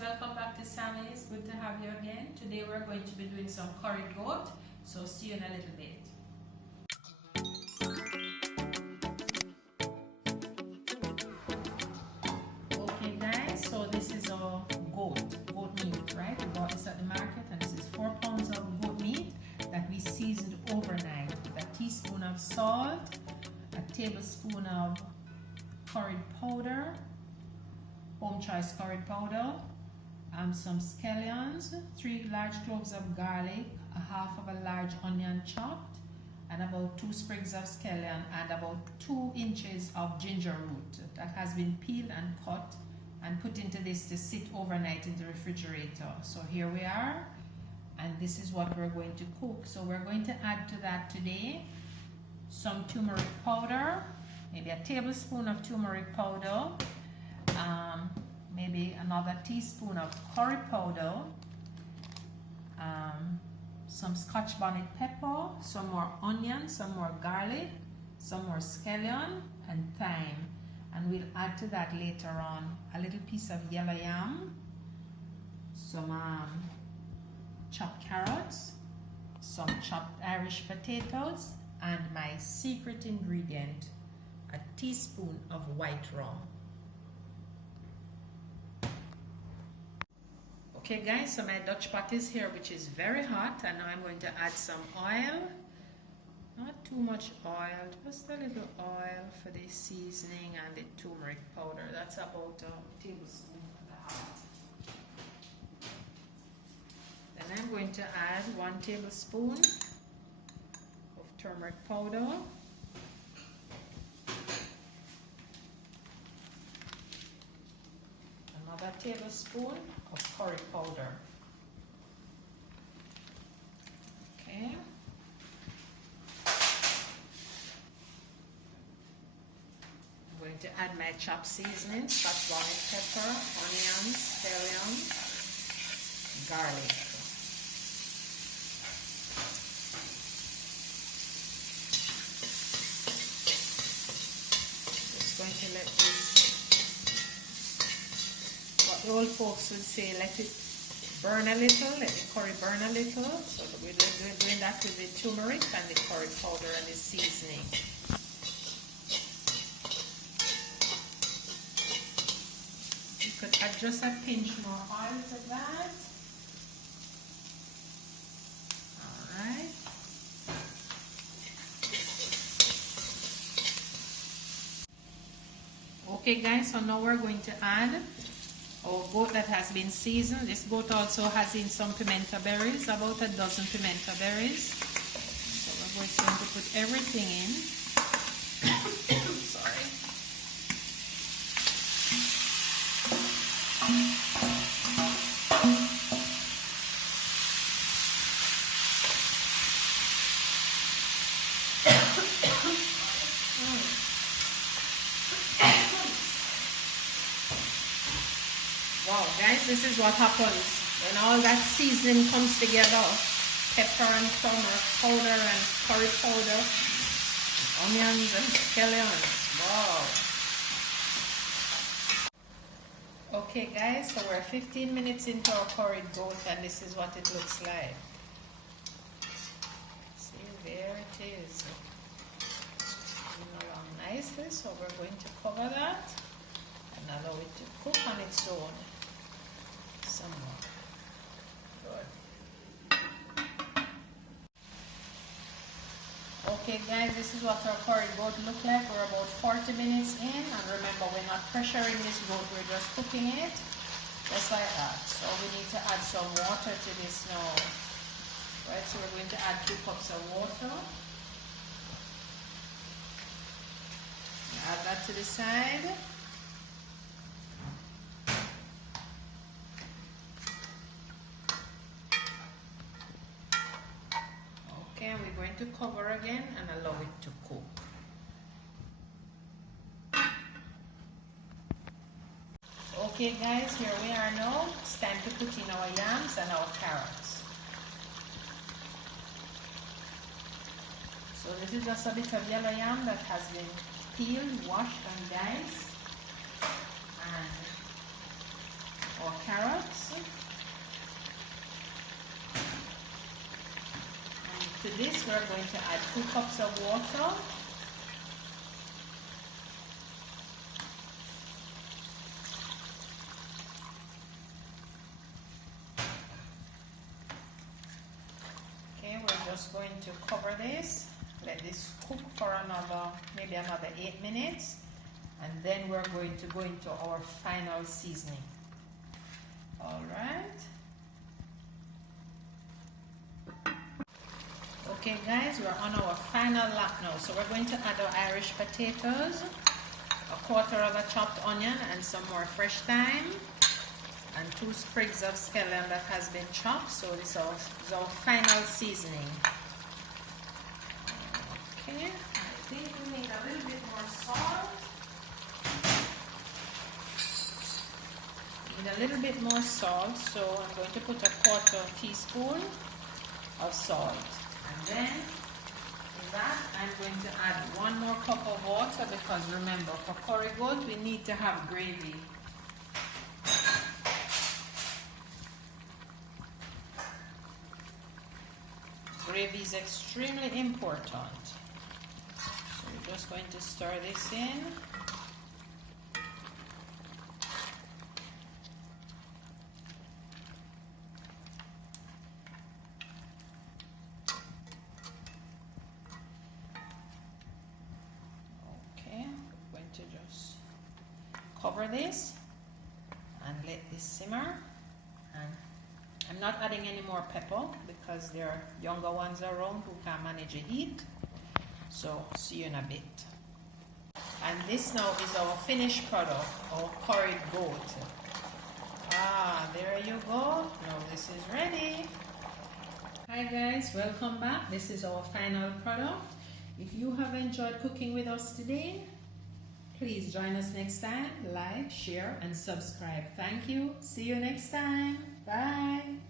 welcome back to Sammi. It's good to have you again. Today we're going to be doing some curried goat, so see you in a little bit. Okay guys, so this is our goat meat, right? We bought this at the market and this is 4 pounds of goat meat that we seasoned overnight with a teaspoon of salt, a tablespoon of curried powder, home choice curried powder, some scallions, 3 large cloves of garlic, a half of a large onion chopped, and about 2 sprigs of scallion and about 2 inches of ginger root that has been peeled and cut and put into this to sit overnight in the refrigerator. So here we are, and this is what we're going to cook. So we're going to add to that today some turmeric powder, maybe a tablespoon of turmeric powder, maybe another teaspoon of curry powder, some scotch bonnet pepper, some more onion, some more garlic, some more scallion and thyme, and we'll add to that later on a little piece of yellow yam, some chopped carrots, some chopped Irish potatoes, and my secret ingredient, a teaspoon of white rum. Okay guys, so my Dutch pot is here, which is very hot, and now I'm going to add some oil. Not too much oil, just a little oil for the seasoning and the turmeric powder. That's about a tablespoon and a half. Then I'm going to add 1 tablespoon of turmeric powder, another tablespoon of curry powder. Okay. I'm going to add my chopped seasonings, scotch bonnet pepper, onions, scallion, garlic. Just going to let this, the old folks would say, let it burn a little, let the curry burn a little. So we're doing that with the turmeric and the curry powder and the seasoning. You could add just a pinch more oil to that. Alright. Okay guys, so now we're going to add our goat that has been seasoned. This goat also has in some pimento berries, about a dozen pimento berries. So we're going to put everything in. Sorry. Wow, guys, this is what happens when all that seasoning comes together. Pepper and turmeric powder and curry powder, onions and scallions. Wow. Okay guys, so we're 15 minutes into our curried goat and this is what it looks like. See, there it is. Moving along nicely, so we're going to cover that and allow it to cook on its own. Some more. Good. Okay guys, this is what our curried goat look like. We're about 40 minutes in, and remember, we're not pressuring this goat, we're just cooking it just like that. So we need to add some water to this now. Right, so we're going to add 2 cups of water. Add that to the side. Okay, and we're going to cover again and allow it to cook. Okay guys, here we are now. It's time to put in our yams and our carrots. So this is just a bit of yellow yam that has been peeled, washed and diced. And our carrots. this, we're going to add 2 cups of water. Okay, we're just going to cover this. Let this cook for maybe another 8 minutes. And then we're going to go into our final seasoning. All right. Okay guys, we're on our final lap now. So we're going to add our Irish potatoes, 1/4 of a chopped onion and some more fresh thyme, and 2 sprigs of scallion that has been chopped. So this is our final seasoning. Okay, I think we need a little bit more salt. Need a little bit more salt, so I'm going to put a 1/4 teaspoon of salt. And then in that, I'm going to add 1 more cup of water, because remember, for curry goat, we need to have gravy. Gravy is extremely important. So we're just going to stir this in. To just cover this and let this simmer. And I'm not adding any more pepper because there are younger ones around who can't manage the heat. So see you in a bit. And this now is our finished product, our curried goat. There you go. Now this is ready. Hi guys, welcome back. This is our final product. If you have enjoyed cooking with us today, please join us next time. Like, share, and subscribe. Thank you. See you next time. Bye.